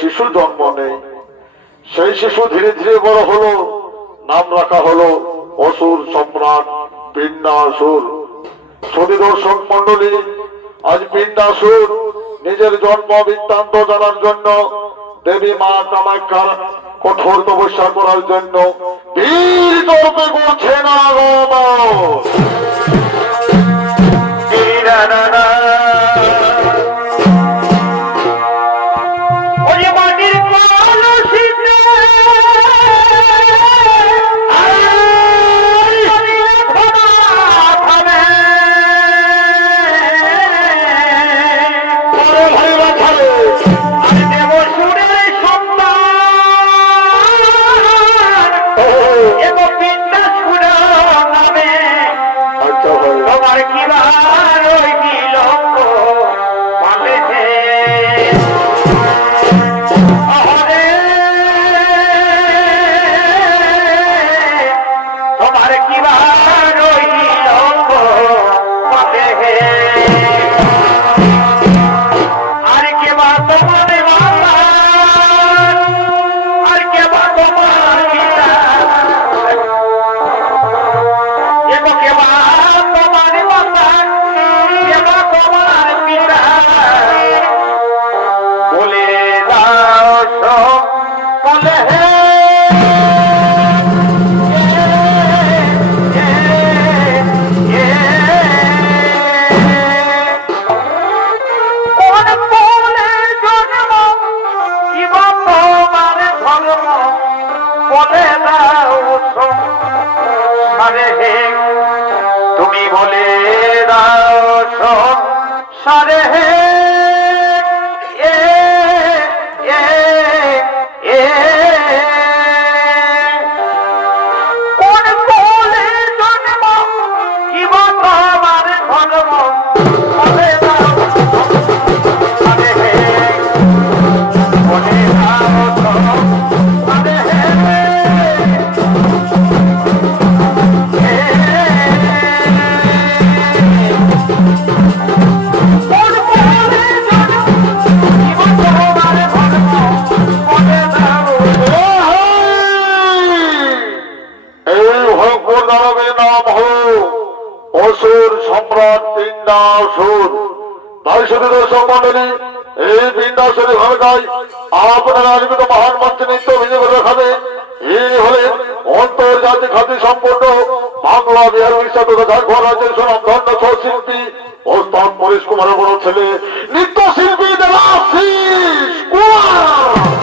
শিশু জন্ম নেই। সেই শিশু ধীরে ধীরে বড় হলো, নাম রাখা হলো অসুর সম্রাট পিণ্ডাসুর। সুদী দর্শক মন্ডলী আজ পিণ্ডাসুর নিজের জন্ম বৃত্তান্ত জানার জন্য, দেবী মা কামাখ্যার কঠোর তপস্যা করার জন্য বীর তর্পে করছে না ওই সারে ভয়ঙ্কর দানবের নাম অসুর সম্রাট পিণ্ডাসুর তাই শুধু দর্শক মন্ডলী এই পিণ্ডাসুরের ভূমিকায় আপনারা মহান মন্ত্রী নৃত্য অভিনয় করে দেখাবে ইনি হলেন অন্তর্জাতিক খ্যাতি সম্পন্ন বাংলা বিহার উড়িষ্যা তথা ঝাড়খণ্ড রাজ্যের সুনাম ধন্য শিল্পী ওস্তাদ পরেশ কুমারের বড় ছেলে নৃত্যশিল্পী দেবাশিস কুমার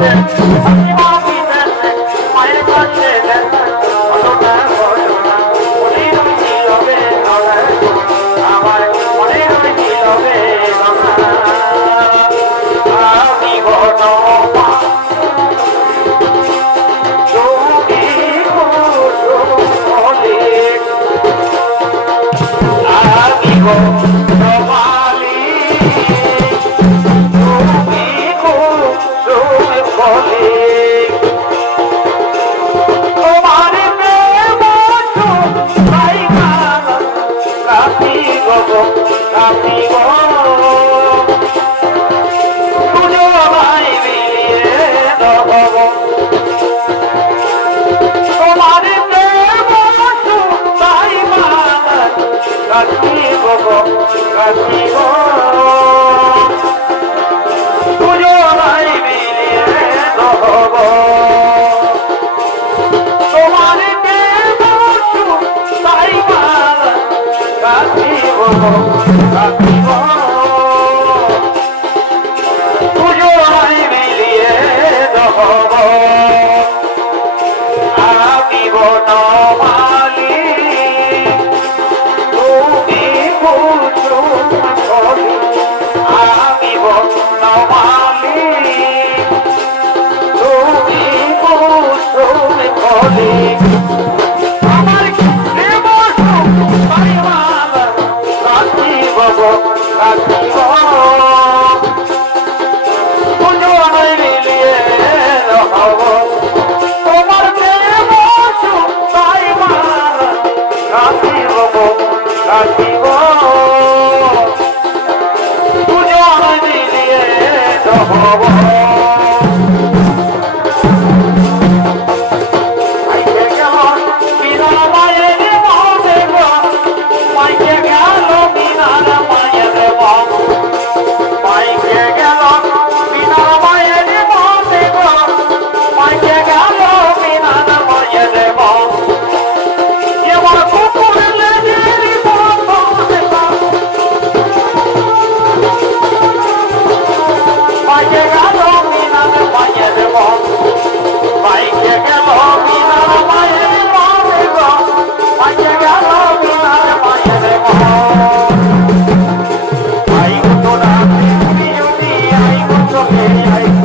I'm রাতি গো Tá sofrer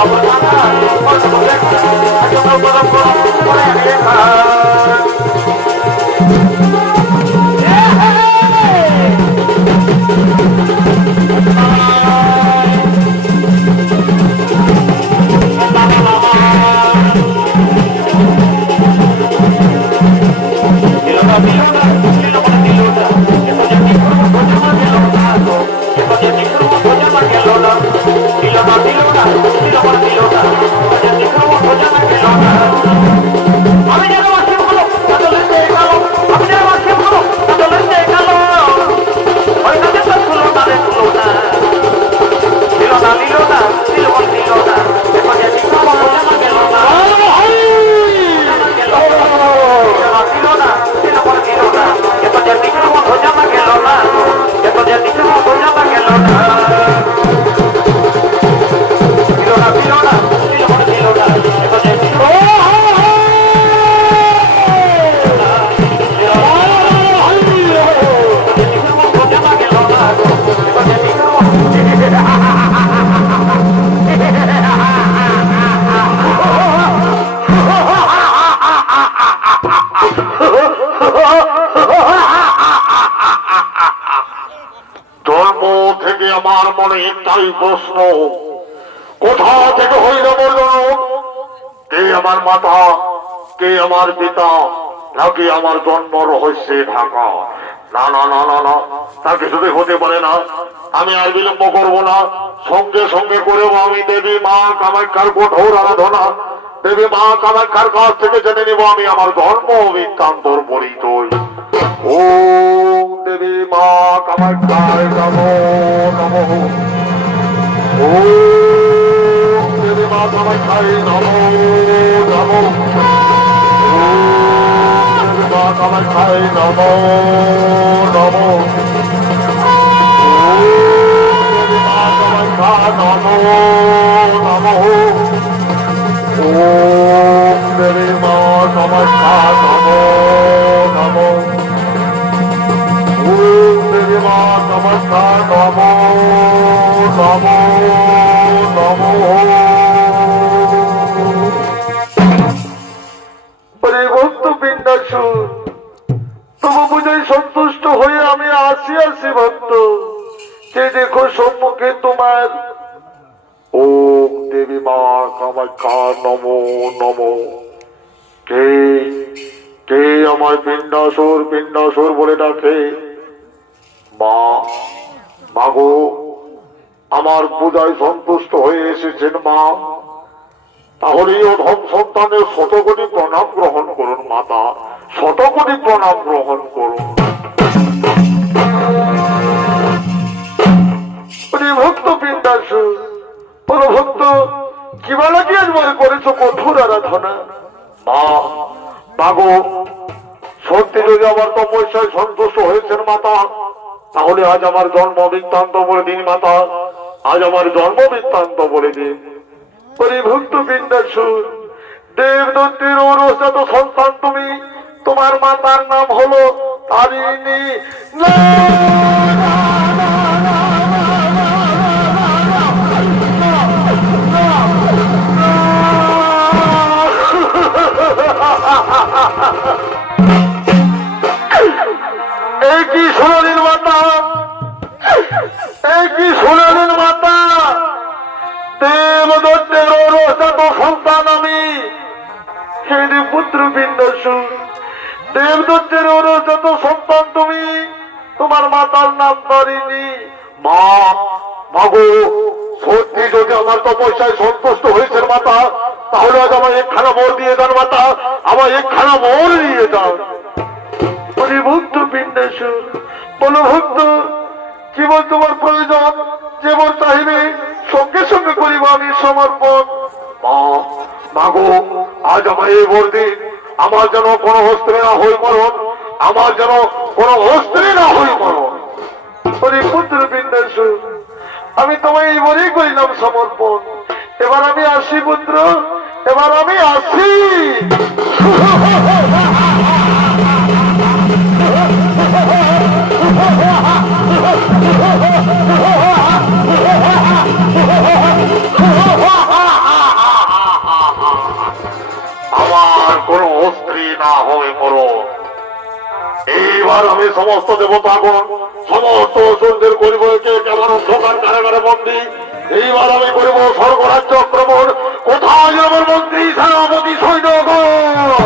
I'm gonna go আমার মনে একটাই প্রশ্ন। কোথা থেকে হইল বলল, কে আমার মাতা, কে আমার পিতা, নাকি আমার জন্ম রহস্যে ঢাকা? না না না না না। তা কিছুতেই হতে পারে না। আমি আর বিলম্ব করব না। সঙ্গে সঙ্গে করেও আমি দেবী মা কামাখ্যার কঠোর আরাধনা। দেবী মা কামাখ্যার কাছ থেকে জেনে নিব আমি আমার ধর্ম বৃত্তান্তর পরিচয়। ও দেবী মা কামাখ্যায় নমো নমো। ও দেবী মা কামাখ্যায় নমো নমো। ও দেবী মা কামাখ্যায় নমো। কামাখ্যা নম নম। কে কে আমার পিণ্ডাসুর পিণ্ডাসুর বলে ডাকে? মা, মাগো, আমার পূজায় সন্তুষ্ট হয়ে এসেছেন মা। তাহলে ধন সন্তানের শতকোটি প্রণাম গ্রহণ করুন, মাতা। শতকোটি প্রণাম গ্রহণ করুন। ভক্ত বিন্দাস বলো ভক্ত কি বলা কি একবার করেছ কঠোর আরাধনা? মা মাগো সত্যি যদি আমার তপস্যায় সন্তুষ্ট হয়েছেন মাতা তাহলে আজ আমার জন্ম বৃত্তান্ত বলে দিন মাতা। আজ আমার জন্ম বৃত্তান্ত বলে দিন। পরিভক্ত বিন্দাসুর দেবদত্তের ঔরসাত সন্তান তুমি তোমার মাতার নাম হলো তারিণী না, এই কি সোনালীর মাতা? এই কি সোনালীর মাতা? দেবদত্তের ঔরসাত সন্তান আমি। হে পুত্র বিন্দাসু দেবদত্তের ঔরসাত সন্তান তুমি। তোমার মাতার নাম ধরিনি মা, মাগো, সত্যি যদি আমার তপস্যায় সন্তুষ্ট হয়েছে মাতা, তাহলে আজ আমার একখানা মোর দিয়ে দেন মাতা। আমার একখানা মোর দিয়ে দাও। ভক্ত জীবন তোমার প্রয়োজন, জীবন চাহিবে সঙ্গে সঙ্গে করিব আমি সমর্পণ। মাগো, আজ আমার এই বর্দিন আমার যেন কোনো অস্ত্রে না হই মরণ, আমার যেন কোনো অস্ত্রে না হই মরণ। পুত্র বিন্দাসু আমি তোমায় এই বলেই করিলাম সমর্পণ। এবার আমি আসি, পুত্র, এবার আমি আসি। এইবার আমি সমস্ত দেবতাগণ সমস্ত অসুরদের করিব একে কেমন অন্ধকার কারাগারে বন্দি, এইবার আমি করিব স্বর্গরাজ্য আক্রমণ। কোথায় আমার মন্ত্রী, সেনাপতি, সৈন্যগণ?